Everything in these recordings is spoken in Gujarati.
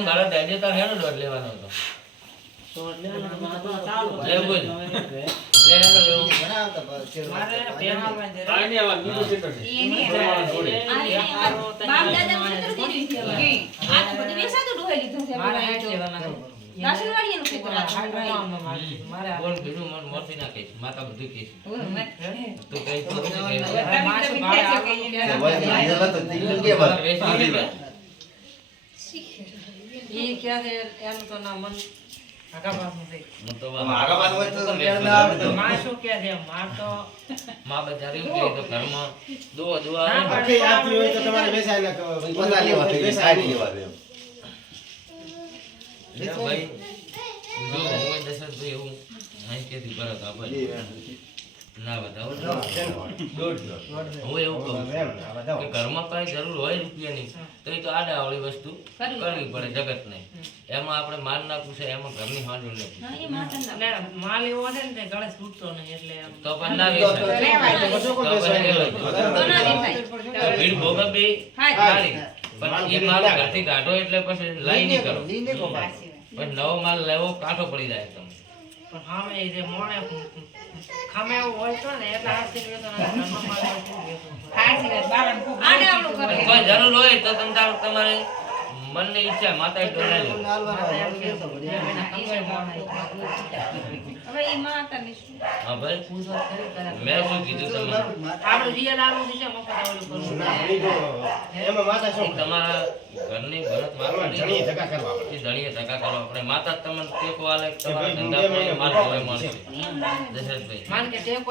મારા દાદે તાર હેનો દોઢ લેવાનો એ દાદા મને એ ખેતર. બોલ બીજું મને મોરથી ના કહીશ માતા બધું કહીશ ઓહ, મત. તું કહીશ તો બધું તો છો ના આવે. તો. માં બજારે એવું કહે તો ઘરમાં. દુઆ દુઆ. તમારે લેવા ભાઈ જો હું એ દશરથભાઈ એવું અહીંથી ભરત આપણે ના બતાવો. હું એવું કહું એમ, આ બધા કે ઘરમાં કઈ જરૂર હોય રૂપિયાની તો એ તો આડાવાળી વસ્તુ કરવી પડે. જગતને. એમાં આપણે માલ ના પૂછે એમાં ઘરની હાંડું ને પૂછે. હા, એ માતાના. તો પણ ના વેચાય. તો તો પણ ના વેચાય. ભીડ ભોગવી પણ એ માલ ઘરથી કાઢો એટલે પછી લઈ નહીં કરો. પણ નવો માલ લેવો કાઠો પડી જાય તમને સાચી હોય તો ને એટલે પણ કરે. કોઈ જરૂર હોય તો તમે તમારે મનની ઈચ્છા માતા લો. હવે એ માતાને શું? હા ભાઈ મેં શું કીધું તમને એમાં માતા શું તમારા ઘરની ભરત માતા આમાં ધક્કા કરવા પડે. ધણીએ ધક્કા કરો આપણે માતા તમને ટેકો આલે તમારા ભાઈ, ધંધા પર મળશે. દશરથભાઈ. કે ટેકો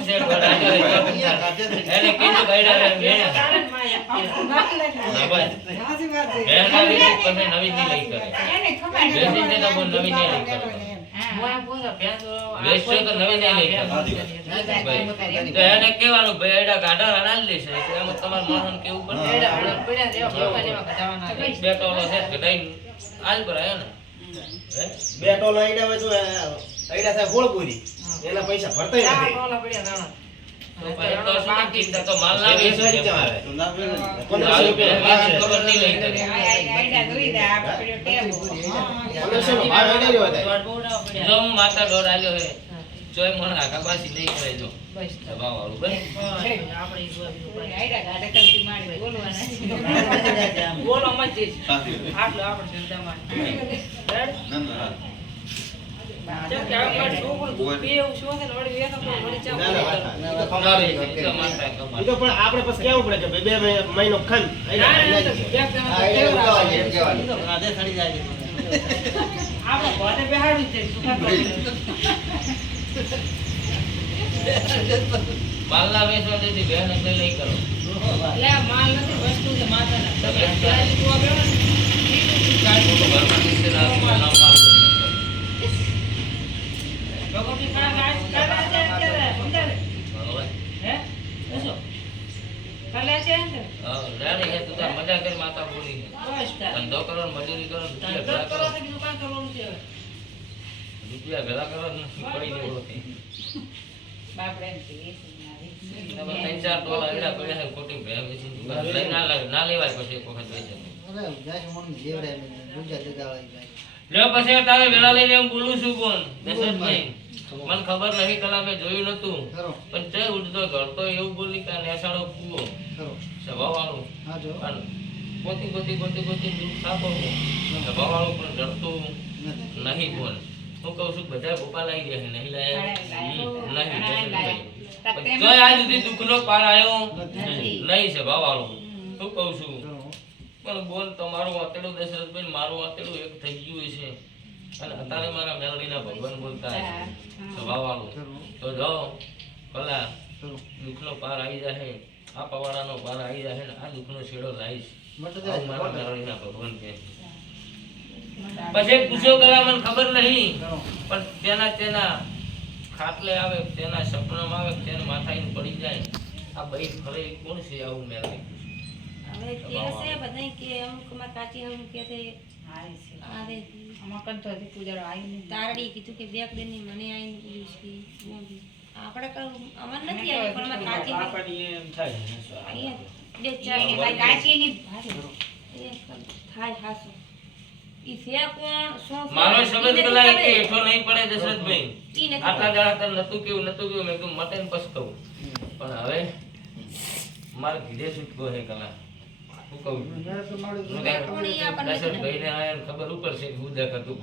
છે. એને નવી કરે. ભાઈ તો એને કહેવાનું ભાઈ એડા ગાડા રાણા લેશે. તો એમાં તમારે મોહન કેવું પડે? બે ટોલો આઈડા હોય તો આઈડા થાય ગોળપુરી એના પૈસા ભરતા નથી. માતા ડોર આલ્યો હે જોય મને આગા પાછી નહીં કરે જો દબાવ વાળું બસ બોલવાના માતા એ કમાય. તો આપણે પછી કેવું પડે કે બે મહિનો ખંડ આઈડા ખાઈ નાખીએ. આ એને ઉતાવળ એમ કહેવાનું. માલના વેચવા દેતી બેન એટલે લઈ કરો એટલે માલ નથી, વસ્તુ છે માતાના. તો બેન ચાલી તું આવ્યો ને? હા, રાણી હે તું મજા કરી માતા બોલી હે. ધંધો કરો મજૂરી કરો કરો નહીં ત્રણ ચાર ટોલા એડા પડ્યા છે ખોટી ભેગ લઈ લેવાય પછી એક વખત પછી તારે વેલા લઈને એમ બોલું છું કોણ દશરથભાઈ. મને ખબર નહીં મેં જોયું નતું પણ તે ઉડતો ઘડતો એવું બોલી કે નેસાડો કૂવો. સ્વભાવવાળું ગોતી ગોતી ગોતી ગોતી દુઃખ સાંભળવું સ્વભાવવાળું પણ ડરતું નહીં બોલ. હું કહું છું બધા ભોપા લાવી ગયા નહીં લાયા. નહીં જો આ સુધી દુઃખનો પાર આવ્યો. નહીં સ્વભાવવાળું શું કહું છું? પણ બોલ તમારું વાતેડું દશરથભાઈ મારું વાતેડું એક થઈ ગયું છે અને અત્યારે મારા મેલડીના ભગવાન બોલતા સ્વભાવવાળું. તો જો ભલા દુઃખનો પાર આવી જાય આ પવાડાનો પાર આવી જાય ને આ દુઃખનો છેડો લાવીશ. આવું મારા મેલડીના ભગવાન છે. પછી પૂછો કરા મને ખબર નહીં પણ તેના તેના ખાટલે આવે તેના સપનામાં આવે તેના માથા પડી જાય. આ બઈ ફરે કોણ છે આવું મેલડી? હવે કે છે બધાય કે અમુકમાં કાચી અમુક કે છે હારી છે. આવે. આમાં હજી પૂજારો આવી તારડી કીધું કે બેક દેની મને આવીને પૂછ કે આપણે કહું અમર નથી આવી પણ અમાર કાચી આપણને એમ થાય બે ચાર ભાઈ ભાઈ કાચીની ભારે થાય હાસો. ઈ છે કોણ શું મારો શબ્દ પેલા. એક નહીં પડે દશરથભાઈ? આટલા દાડા તને નતું કેવું નતું કેવું મેં કીધું મટન ને કહું પણ હવે મારે કીધે છૂટકો હે કલા ખબર ઉપર છે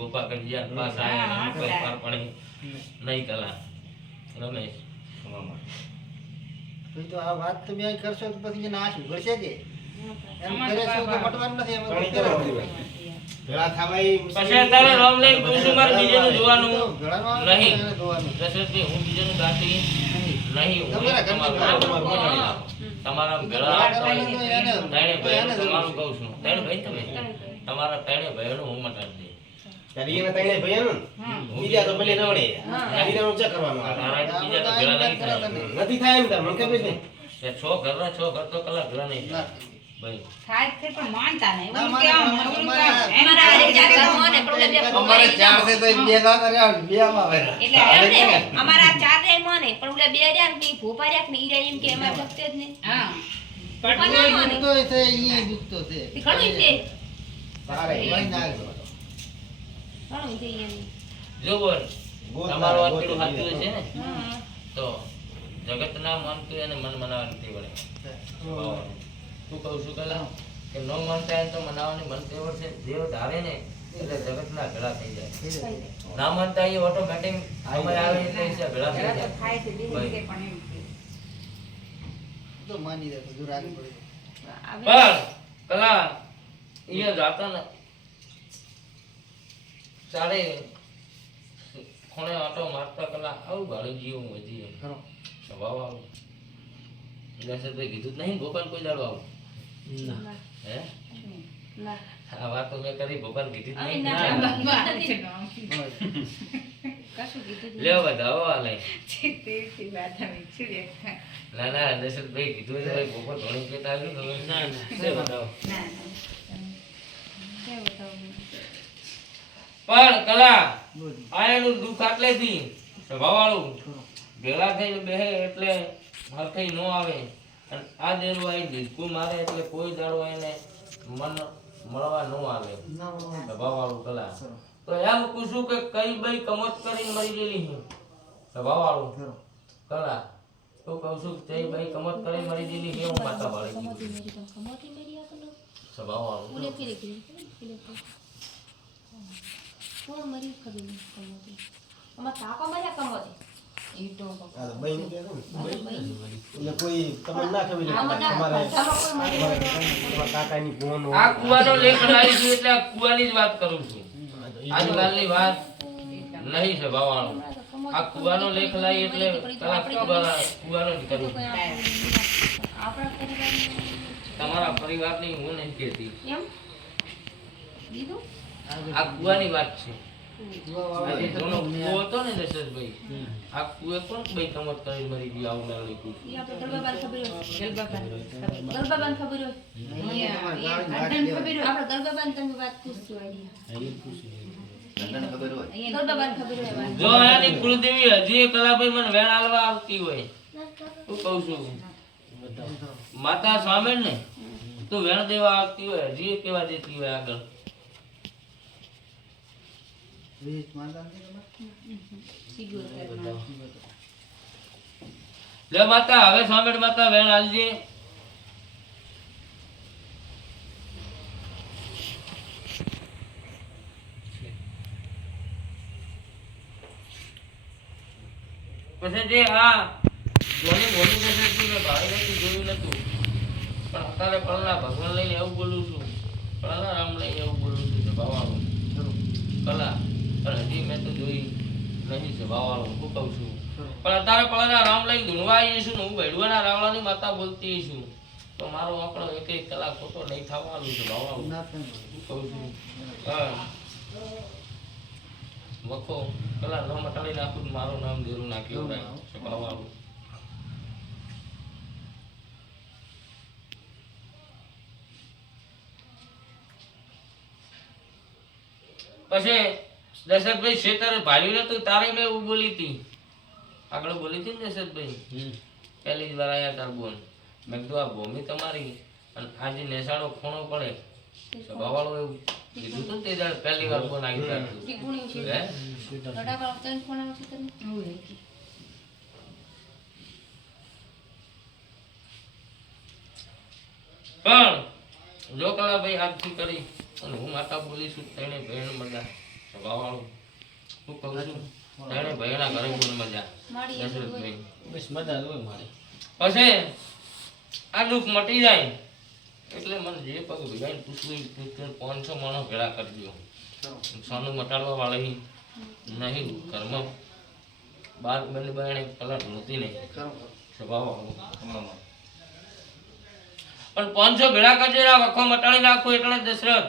પાસ નહીં કલા. રમેશ તો આ વાત તમે અહીં કરશો તો પછી એને આ કે? એમ કરે છે તો મટવાનું નથી એમ પછી રામ લઈને પૂછું મારે બીજાનું જોવાનું નહીં. દશરથભાઈ હું બીજાનું ગાતી? નહીં. તમારા તમારું ઘર. ઘર. ભેળા ત્રણે ભાઈ તમારું કહું છું. ત્રણ ભાઈ તમે? તમારા ત્રણે ભાઈઓનું હું મટાડી બીજા તો ભલે. હા. બીજાનું ચેક કરવાનું બીજા તો ભેળા નથી થાય એમ મને ખબર છે. છ ઘરના છ ઘર તો કલાક ભેળા નહીં થાય. ભાઈ. થાય છે પણ માનતા નહીં. ના છે તો જગત ના મને છે છે. છે. છે તમારું સાચું છે. તો એને મન મનાવવા નથી શું કહું છું કલા કે ન માનતા હોય તો મનાવવાની મન તેવડ છે? દેવ ધારે ને એટલે જગતના ઘડા થઈ જાય. ના માનતા એ ઓટોમેટિક સમય આવે એટલે ઘડા થઈ જાય. તો માની પણ કલા અહીંયા જાતા ને. ચાલે ખૂણે આટો મારતા કલા આવું ભાડું જીવું વધી સ્વભાવ આવું. કીધું જ નહીં ગોપાલ કોઈ દાડો આવું. ના, ના. આ વાત તો મેં કરી ભગવાન કીધી જ હવે નહીં ના, ના. ને. કશું કીધું. લ્યો છે ભાઈ ગોપાલ ધોણી કહેતા આવ્યું તો હવે ના ના લે બતાવું? પણ કલા બોલ. આ એનું દુઃખ આટલેથી સ્વભાવવાળું ભેગા થઈને બેહે એટલે હરખઈ ન આવે અને આ દેરું આવી દીધું મારે એટલે કોઈ દાડો એને મન મળવા ન આવે. સ્વભાવવાળું કલા. તો એમ પૂછું કે કઈ બઈ કમત કરીને મરી ગયેલી છે? સ્વભાવવાળું ખરો. કલા. તો કહું છું કે ભાઈ બઈ કમત કરીને મરી ગયેલી છે હું માતા ભાળી સ્વભાવવાળું. કોણ મરી ખબર નહીં કમોતી? અમાર કાકા મર્યા કમોતી. આજકાલની વાત નહીં છે ભાવાળું આ કુવાનો લેખ લાવી એટલે કલા કુવાના કુવાનો જ કરું તમારા પરિવારની હું નહીં કહેતી. આ કુવાની વાત છે. જે આની કુળદેવી હજી એ કલાભાઈ મને વેણ આલવા આવતી હોય. હું કહું છું. માતા સ્વામી ને તો વેણ દેવા આવતી હોય હજી એ કેવા દેતી હોય આગળ વીસ માતા નથી તમારે? સિગોતરમાં. લે માતા, હવે સ્વામી માતા, વેણ આલજે પછી જે આ ધોની ધોની દશરથજી ને ભાઈ નથી, જોયું નતું. પણ અત્યારે પળના ભગવાન લઈને એવું બોલું છું. પલના રામ લઈને એવું બોલું છું સ્વભાવવાળું કલા. તો જોઈ નહીં છે હું કહું છું. પણ અત્યારે પહેલાં રામ લઈ ગુણવા આવીએ છું હું ભેડવાના રાવળાની માતા બોલતી છું. તો મારો આંકડો એક એક કલાક ખોટો નહીં થવાનું છે વાવાળો હું કહું છું. હા. વખો પેલા ન મટાડી નાખું મારું નામ ધીરું નાખ્યું વાવાળું પછી દશરથભાઈ શેતર ભાલ્યું નતું તારે મેં એવું બોલી હતી. આગળ બોલી હતી ને દશરથભાઈ? પહેલી જ વાર આયા તાર બોલ. મેં કીધું આ ભૂમિ તમારી. અને આજે નેસાડો ખૂણો પડે સ્વભાવવાળો એવું કીધું તું તે દાડે પહેલી વાર ફોન આવી છે. તને પણ જો કલાભાઈ હાથથી કરી અને હું માતા બોલીશું તેને ભેણ મજા સ્વભાવવાળું હું કહું છું તેને ભેણા ઘરે બોલ મજા. દશરથભાઈ બસ મજા હોય મારે. પછી આ દુઃખ મટી જાય. એટલે મને જે પગ ભેગાઈને પૂછવું પૂછવું પાંચસો માણસ ભેળા કરજો. સોનું મટાડવા વાળી નહીં ઘરમાં બાર બંને બાયણે કલર નહોતી નહીં. સ્વભાવ. પણ પાંચસો ભેળા કરજો વખો મટાડી નાખું એટલે દશરથ.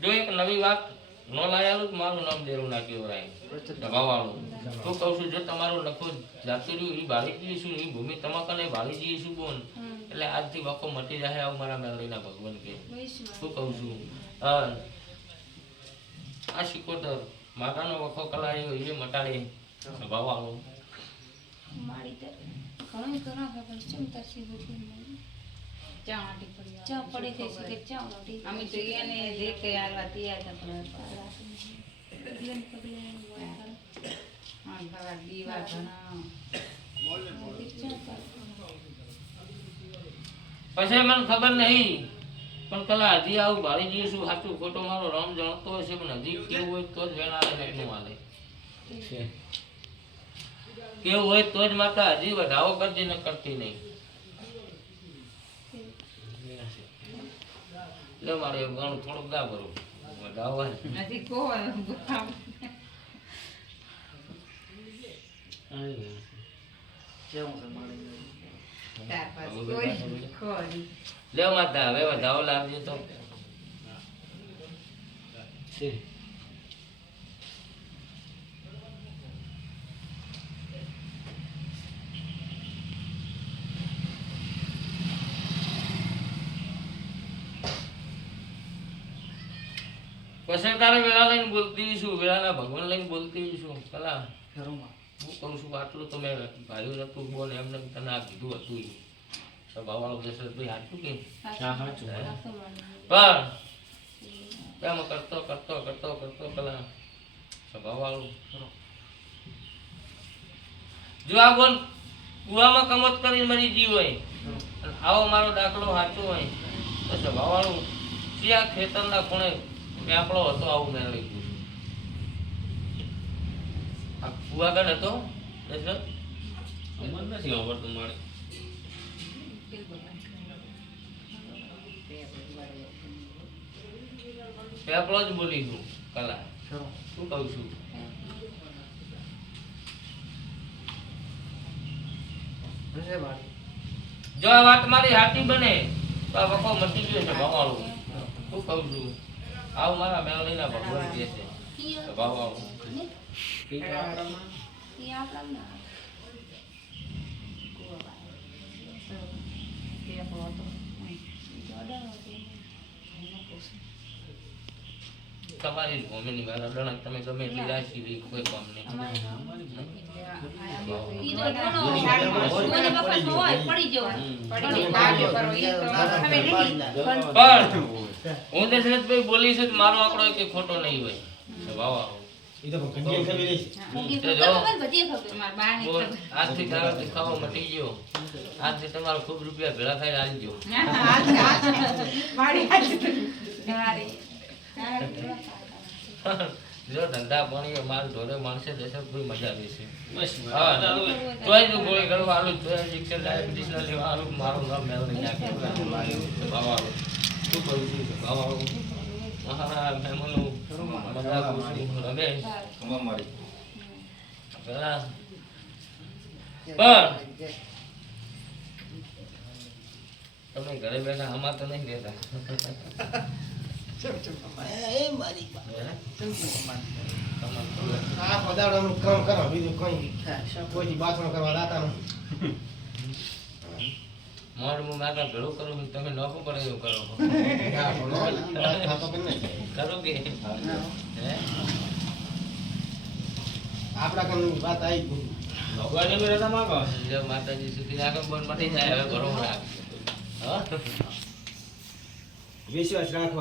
જો એક નવી વાત ન લાયાલું તો મારું નામ દેરું નાખ્યું રાય સ્વભાવ વાળું હું કહું છું જો તમારું લખો જાતું રહ્યું એ બાળી જઈશું એ ભૂમિ તમાકને બાળી જઈશું બોન? એટલે આજથી વાકો મટી જાય આવું મારા મેલડીના ભગવાન કે. શું કહું છું? આ શિકોતર માતાનો વખો કલાયો એ મટાડે સ્વભાવ વાળું માડી તો ઘણું ઘણા ચા પડી આવે. ચા પડી થઈ છે કે ચા નોટી અમે તો એને જે કે આલવા તૈયાર હતા પણ પગલે ને પગલે એનું હોય કરે. હા, ખરા. દીવા ઘણા નોટી ચા કરે. પછી મને ખબર નહીં પણ કલા હજી આવું ભાળી જઈશું સાચું ખોટો મારો રમ જાણતો હશે પણ હજી કેવું હોય તો જ વેણાલે નહીં હાલે. કેવું હોય તો જ માતા હજી વધાવો કરજે ને કરતી નહીં. લે મારે ઘણું થોડુંક દા ભરું વધાવો નથી કહો ત્યાર પછી કોઈ ખોરી. લે માતા હવે વધાવો લાવજો તો. પછી તારે વેળા લઈને બોલતી છું વેળાના ભગવાન લઈને બોલતી છું. કલા હું કહું છું આટલું તો મેં ભાઈ નતું બોલ એમને તને આ કીધું હતું સ્વભાવવાળો દશરથભાઈ હાચું કે? હા હાચું. રાખો પણ એમ કરતો કરતો કરતો કરતો પેલા સ્વભાવવાળું જો આ બોલ કુવામાં કમત કરીને મરી જીવ હોય આવો મારો દાખલો સાચો હોય તો સ્વભાવવાળું ત્યાં ખેતરના ખૂણે પેપડો હતો આવું મેં ગયું આ કુવા હતો? અમર નથી આવડતું મારે પેપડો જ બોલી છું કલા. શું કહું છું? જો આ વાત મારી હાથી બને તો આ વખો મટી ગયો છે ભવાળું શું કહું છું? આવું મારા મેળવીના ભગવાન કહે છે. ભવાળું ને? ઈ આપણા તમારી ભૂમિની વાળા અડણ તમે ગમે એટલી રાશિ રહી કોઈ કામ નહીં હું દશરથભાઈ બોલી છું મારો આંકડો કે ખોટો નહીં હોય ભવાળું એ તો કંડિયન કરી રહી છે ઊંઘી તે તો જો. ખબર બધી ખબર તમારા ખૂબ રૂપિયા ભેળા થાય આવી ગયો જો ધંધા પાણી માલ ઢોરે માણસે દશરથભાઈ મજા લેશે બસ હા. જ ગોળી તોય ના લેવા મારું નામ મેળવી નાખ્યું ભાવાળું. શું કરું છું? ભાવાળું. મારા મહેમાનો બધા ખુશ રમેશ. પેલા પણ તમે ઘરે બેઠા આમાં તો નહીં રહેતા. ખબર. આ પદાર્થોનું કામ કરો બીજું કઈ કોઈથી બાથરૂમ કરવા દાતા નથી મોડ હું મારા ભેળું કરું છું, તમે નોખું પડે એવું કરો છો. ના, પણ વાત. કરો કે? આવી ગઈ. ભગવાન એમ રહેતા માંગો? માતાજી સુધી આગળ બંધ મટી જાય હવે ઘરો રાખ વિશ્વાસ રાખવા